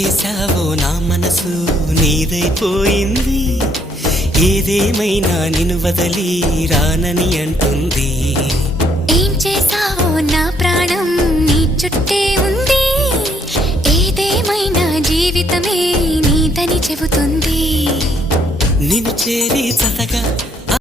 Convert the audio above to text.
చేశావో నా మనసు నీదైపోయింది, ఏదేమైనా నిన్ను వదలి రానని అంటుంది. ఏం చేశావో నా ప్రాణం నీ చుట్టే ఉంది, ఏదేమైనా జీవితమే నీదని చెబుతుంది. నిన్ను చేరి చతగా